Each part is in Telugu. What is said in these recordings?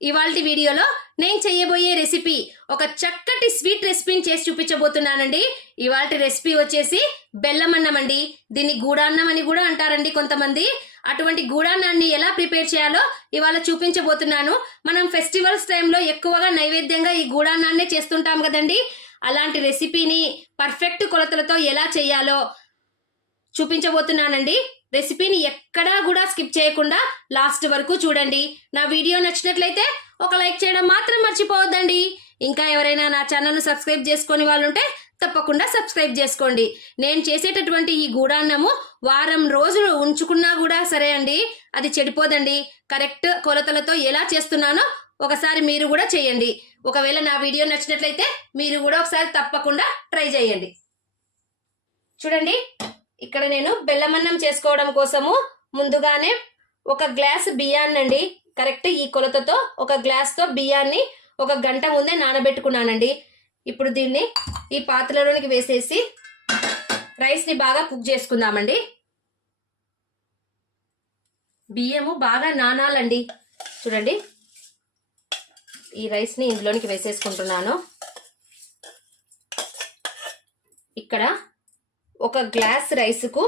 ఇవాల్టి వీడియోలో నేను చేయబోయే రెసిపీ ఒక చక్కటి స్వీట్ రెసిపీని చేసి చూపించబోతున్నానండి. ఇవాల్టి రెసిపీ వచ్చేసి బెల్లం అన్నం అండి. దీన్ని గూడాన్నం అని కూడా అంటారండి కొంతమంది. అటువంటి గూడాన్నాన్ని ఎలా ప్రిపేర్ చేయాలో ఇవాళ చూపించబోతున్నాను. మనం ఫెస్టివల్స్ టైంలో ఎక్కువగా నైవేద్యంగా ఈ గూడాన్నాన్నే చేస్తుంటాం కదండి. అలాంటి రెసిపీని పర్ఫెక్ట్ కొలతలతో ఎలా చేయాలో చూపించబోతున్నానండి. రెసిపీని ఎక్కడా కూడా స్కిప్ చేయకుండా లాస్ట్ వరకు చూడండి. నా వీడియో నచ్చినట్లయితే ఒక లైక్ చేయడం మాత్రం మర్చిపోవద్దండి. ఇంకా ఎవరైనా నా ఛానల్ను సబ్స్క్రైబ్ చేసుకొని వాళ్ళు ఉంటే తప్పకుండా సబ్స్క్రైబ్ చేసుకోండి. నేను చేసేటటువంటి ఈ గూడాన్నము వారం రోజులు ఉంచుకున్నా కూడా సరే అండి, అది చెడిపోదండి. కరెక్ట్ కొలతలతో ఎలా చేస్తున్నానో ఒకసారి మీరు కూడా చేయండి. ఒకవేళ నా వీడియో నచ్చినట్లయితే మీరు కూడా ఒకసారి తప్పకుండా ట్రై చేయండి. చూడండి, ఇక్కడ నేను బెల్లమన్నం చేసుకోవడం కోసము ముందుగానే ఒక గ్లాస్ బియ్యాన్నండి, కరెక్ట్ ఈ కొలతతో ఒక గ్లాస్తో బియ్యాన్ని ఒక గంట ముందే నానబెట్టుకున్నానండి. ఇప్పుడు దీన్ని ఈ పాత్రలోనికి వేసేసి రైస్ని బాగా కుక్ చేసుకుందామండి. బియ్యము బాగా నానాలండి. చూడండి, ఈ రైస్ని ఇందులోనికి వేసేసుకుంటున్నాను. ఇక్కడ ఒక గ్లాస్ రైస్కు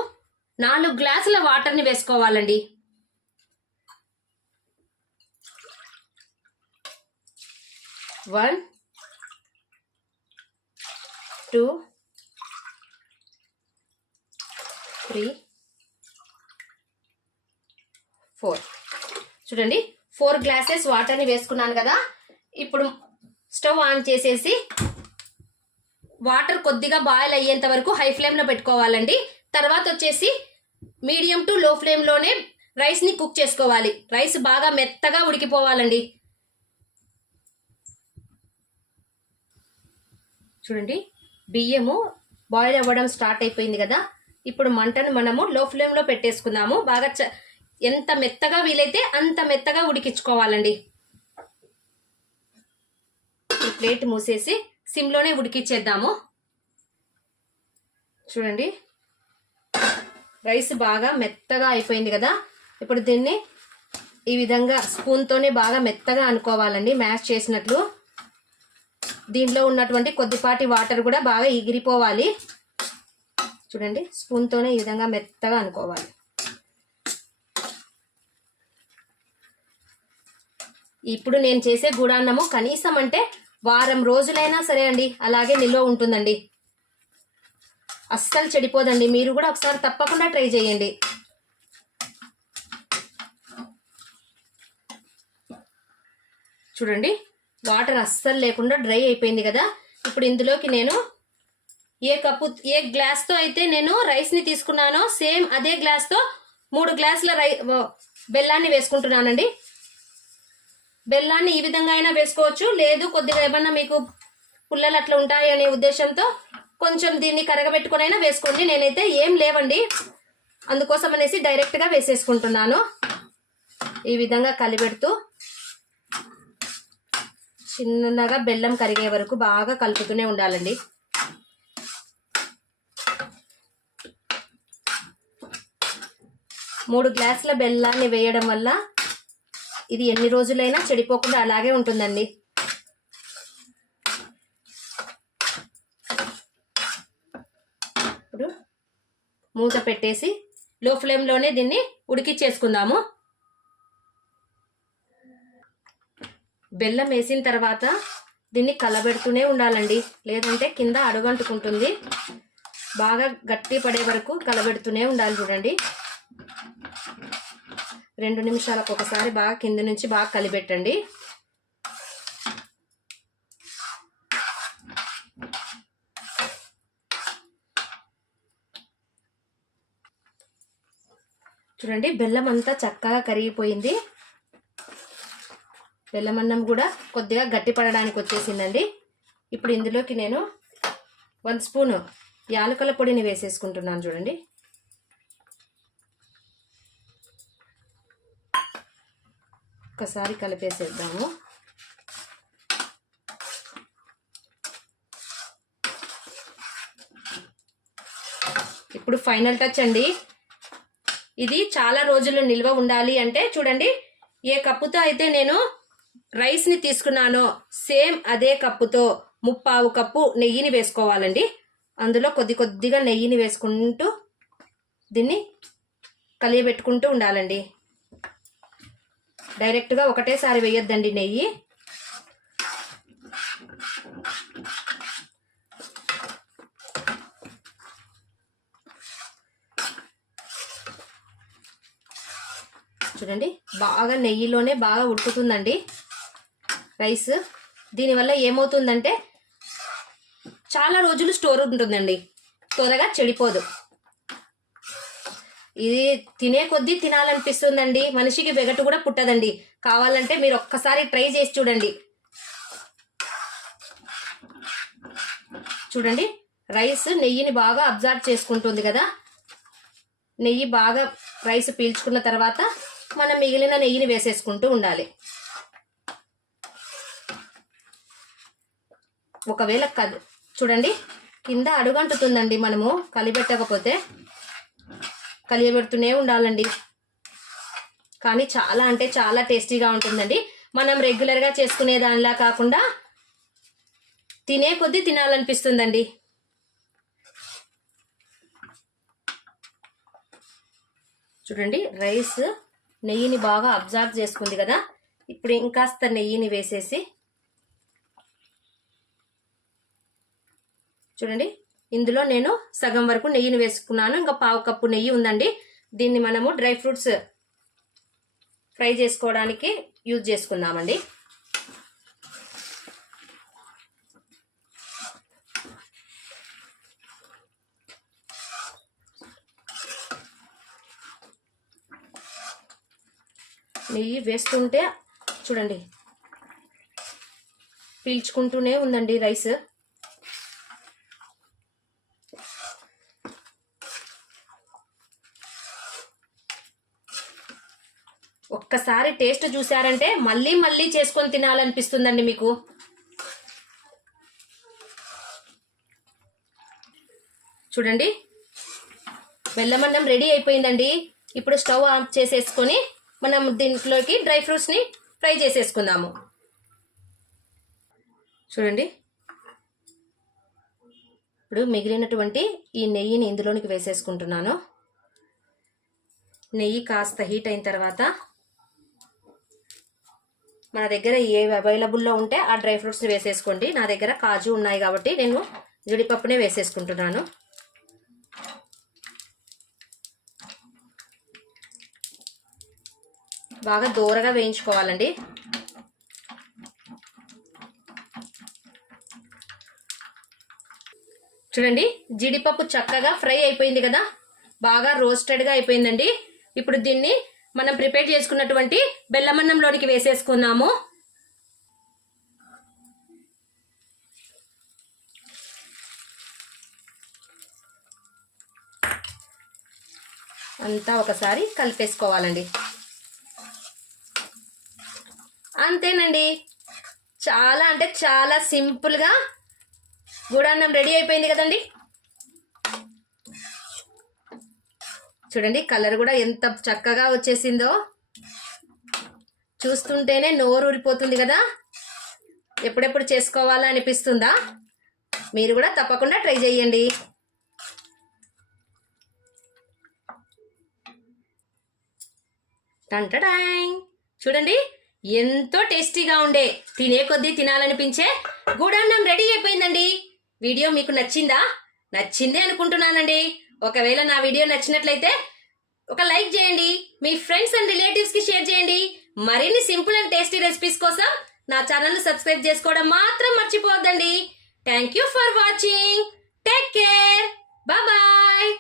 4 గ్లాసుల వాటర్ని వేసుకోవాలండి. వన్, 2, 3, 4. చూడండి, 4 గ్లాసెస్ వాటర్ని వేసుకున్నాను కదా. ఇప్పుడు స్టవ్ ఆన్ చేసేసి వాటర్ కొద్దిగా బాయిల్ అయ్యేంత వరకు హై ఫ్లేమ్లో పెట్టుకోవాలండి. తర్వాత వచ్చేసి మీడియం టు లో ఫ్లేమ్లోనే రైస్ని కుక్ చేసుకోవాలి. రైస్ బాగా మెత్తగా ఉడికిపోవాలండి. చూడండి, బియ్యము బాయిల్ అవ్వడం స్టార్ట్ అయిపోయింది కదా. ఇప్పుడు మంటను మనము లో ఫ్లేమ్లో పెట్టేసుకుందాము. బాగా ఎంత మెత్తగా వీలైతే అంత మెత్తగా ఉడికించుకోవాలండి. ఈ ప్లేట్ మూసేసి సిమ్లోనే ఉడికిచ్చేద్దాము. చూడండి, రైస్ బాగా మెత్తగా అయిపోయింది కదా. ఇప్పుడు దీన్ని ఈ విధంగా స్పూన్తోనే బాగా మెత్తగా అనుకోవాలండి, మ్యాష్ చేసినట్లు. దీంట్లో ఉన్నటువంటి కొద్దిపాటి వాటర్ కూడా బాగా ఎగిరిపోవాలి. చూడండి, స్పూన్తోనే ఈ విధంగా మెత్తగా అనుకోవాలి. ఇప్పుడు నేను చేసే గూడాన్నము కనీసం అంటే వారం రోజులైనా సరే అండి అలాగే నిల్వ ఉంటుందండి. అస్సలు చెడిపోదండి. మీరు కూడా ఒకసారి తప్పకుండా ట్రై చేయండి. చూడండి, వాటర్ అస్సలు లేకుండా డ్రై అయిపోయింది కదా. ఇప్పుడు ఇందులోకి నేను ఏ గ్లాస్తో అయితే నేను రైస్ని తీసుకున్నానో సేమ్ అదే గ్లాస్తో 3 గ్లాసుల బెల్లాన్ని వేసుకుంటున్నానండి. బెల్లాన్ని ఈ విధంగా అయినా వేసుకోవచ్చు, లేదు కొద్దిగా ఏమన్నా మీకు పుల్లలు అట్లా ఉంటాయి అనే ఉద్దేశంతో కొంచెం దీన్ని కరగబెట్టుకొని అయినా వేసుకోండి. నేనైతే ఏం లేవండి, అందుకోసం అనేసి డైరెక్ట్గా వేసేసుకుంటున్నాను. ఈ విధంగా కలిపెడుతూ చిన్నగా బెల్లం కరిగే వరకు బాగా కలుపుతూనే ఉండాలండి. మూడు గ్లాసుల బెల్లాన్ని వేయడం వల్ల ఇది ఎన్ని రోజులైనా చెడిపోకుండా అలాగే ఉంటుందండి. ఇప్పుడు మూత పెట్టేసి లో ఫ్లేమ్లోనే దీన్ని ఉడికిచ్చేసుకుందాము. బెల్లం వేసిన తర్వాత దీన్ని కలబెడుతూనే ఉండాలండి, లేదంటే కింద అడుగంటుకుంటుంది. బాగా గట్టి పడే వరకు కలబెడుతూనే ఉండాలి. చూడండి, 2 నిమిషాలకు ఒకసారి బాగా కింద నుంచి బాగా కలిపెట్టండి. చూడండి, బెల్లం అంతా చక్కగా కరిగిపోయింది. బెల్లం అన్నం కూడా కొద్దిగా గట్టి పడడానికి వచ్చేసిందండి. ఇప్పుడు ఇందులోకి నేను 1 స్పూను యాలకుల పొడిని వేసేసుకుంటున్నాను. చూడండి, ఒకసారి కలిపేసేద్దాము. ఇప్పుడు ఫైనల్ టచ్ అండి. ఇది చాలా రోజులు నిల్వ ఉండాలి అంటే చూడండి, ఏ కప్పుతో అయితే నేను రైస్ని తీసుకున్నానో సేమ్ అదే కప్పుతో 3/4 కప్పు నెయ్యిని వేసుకోవాలండి. అందులో కొద్దిగా నెయ్యిని వేసుకుంటూ దీన్ని కలియబెట్టుకుంటూ ఉండాలండి. డైరెక్ట్గా ఒకటేసారి వేయొద్దండి నెయ్యి. చూడండి బాగా నెయ్యిలోనే బాగా ఉడుకుతుందండి రైస్. దీనివల్ల ఏమవుతుందంటే చాలా రోజులు స్టోర్ ఉంటుందండి, త్వరగా చెడిపోదు. ఇది తినే కొద్దీ తినాలనిపిస్తుందండి, మనిషికి వెగటు కూడా పుట్టదండి. కావాలంటే మీరు ఒక్కసారి ట్రై చేసి చూడండి. చూడండి రైస్ నెయ్యిని బాగా అబ్జర్వ్ చేసుకుంటుంది కదా. నెయ్యి బాగా రైస్ పీల్చుకున్న తర్వాత మనం మిగిలిన నెయ్యిని వేసేసుకుంటూ ఉండాలి. ఒకవేళ చూడండి కింద అడుగంటుతుందండి, మనము కలిపెట్టకపోతే. కలియబెడుతూనే ఉండాలండి. కానీ చాలా అంటే చాలా టేస్టీగా ఉంటుందండి. మనం రెగ్యులర్గా చేసుకునే దానిలా కాకుండా తినే కొద్దీ తినాలనిపిస్తుందండి. చూడండి రైస్ నెయ్యిని బాగా అబ్జర్వ్ చేసుకుంది కదా. ఇప్పుడు ఇంకాస్త నెయ్యిని వేసేసి చూడండి ఇందులో నేను సగం వరకు నెయ్యిని వేసుకున్నాను. ఇంకా 1/4 కప్పు నెయ్యి ఉందండి. దీన్ని మనము డ్రై ఫ్రూట్స్ ఫ్రై చేసుకోవడానికి యూజ్ చేసుకుందామండి. నెయ్యి వేస్తుంటే చూడండి పీల్చుకుంటూనే ఉందండి రైస్. ఒక్కసారి టేస్ట్ చూసారంటే మళ్ళీ మళ్ళీ చేసుకొని తినాలనిపిస్తుందండి మీకు. చూడండి బెల్లమన్నం రెడీ అయిపోయిందండి. ఇప్పుడు స్టవ్ ఆఫ్ చేసేసుకొని మనం దీంట్లోకి డ్రై ఫ్రూట్స్ని ఫ్రై చేసేసుకుందాము. చూడండి ఇప్పుడు మిగిలినటువంటి ఈ నెయ్యిని ఇందులోనికి వేసేసుకుంటున్నాను. నెయ్యి కాస్త హీట్ అయిన తర్వాత మన దగ్గర ఏవి అవైలబుల్లో ఉంటే ఆ డ్రై ఫ్రూట్స్ని వేసేసుకోండి. నా దగ్గర కాజు ఉన్నాయి కాబట్టి నేను జీడిపప్పునే వేసేసుకుంటున్నాను. బాగా దూరగా వేయించుకోవాలండి. చూడండి జీడిపప్పు చక్కగా ఫ్రై అయిపోయింది కదా, బాగా రోస్టెడ్గా అయిపోయిందండి. ఇప్పుడు దీన్ని మనం ప్రిపేర్ చేసుకున్నటువంటి బెల్లమన్నంలోనికి వేసేసుకుందాము. అంతా ఒకసారి కలిపేసుకోవాలండి. అంతేనండి, చాలా అంటే చాలా సింపుల్గా గుడాన్నం రెడీ అయిపోయింది కదండి. చూడండి కలర్ కూడా ఎంత చక్కగా వచ్చేసిందో, చూస్తుంటేనే నోరు ఊరిపోతుంది కదా. ఎప్పుడెప్పుడు చేసుకోవాలా అనిపిస్తుందా? మీరు కూడా తప్పకుండా ట్రై చేయండి. టంటడాంగ్ చూడండి ఎంతో టేస్టీగా ఉండే, తినే కొద్దీ తినాలనిపించే గుడాన్నం రెడీ అయిపోయిందండి. వీడియో మీకు నచ్చిందా? నచ్చిందే అనుకుంటున్నానండి. ఒకవేళ నా వీడియో నచ్చినట్లయితే ఒక లైక్ చేయండి, మీ ఫ్రెండ్స్ అండ్ రిలేటివ్స్కి షేర్ చేయండి. మరిన్ని సింపుల్ అండ్ టేస్టీ రెసిపీస్ కోసం నా ఛానల్ను సబ్స్క్రైబ్ చేసుకోవడం మాత్రం మర్చిపోవద్దండి. Thank you for watching. Take care. Bye.